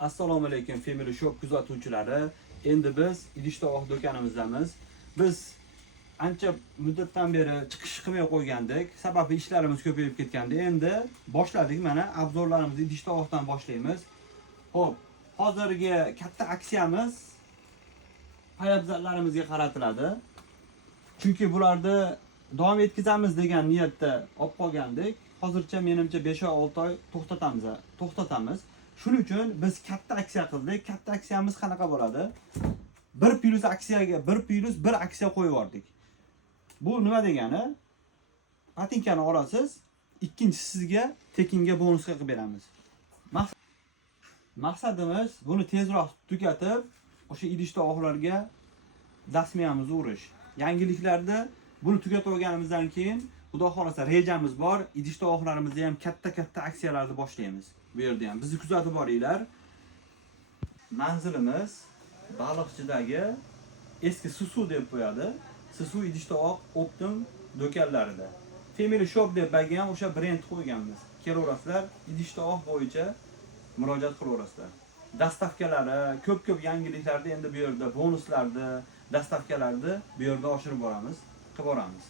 Assalomu alaykum Family Shop kuzatuvchilari. Endi biz idish tovoq do'konimizdamiz. Biz ancha muddatdan beri chiqish qilmay qo'ygandik. Sababi ishlarimiz ko'payib ketgandi. Endi boshladik. Mana obzorlarimizni idish tovoqdan boshlaymiz. Xo'p, hozirgi katta aksiyamiz poyabzallarimizga qaratiladi. Chunki bularni davom etkazamiz degan niyatda olib qolgandik. Hozircha menimcha 5-6 oy to'xtatamiz. Shuning uchun biz katta aksiya qildik. Katta aksiyamiz qanaqa bo'ladi? 1+ aksiyaga 1+1 aksiya qo'yib yubordik. Bu nima degani? Patinkani olasiz, ikkinchi sizga tekinga bonusga qilib beramiz. Maqsadimiz buni tezroq tugatib, o'sha idish tovoqlarga dasmiyamizni urish. Yangiliklarda buni tugatib olganimizdan keyin Xudo xolasa rejamiz bor. Idish tovoqlarimizni ham katta aksiyalarni boshlaymiz. Bu yerda ham bizni kuzatib boringlar. Manzilimiz Baliqchidagi eski Susu deb qo'yadi. Susu idish tovoq optim do'konlarida. Family Shop deb ham o'sha brend qo'yganmiz. Kelaverasizlar, idish tovoq bo'yicha murojaat qilaverasizlar. Dastavkalari, ko'p yangiliklarni endi bu yerda bonuslarni, dastavkalarni bu yerda oshirib boramiz, qilib boramiz.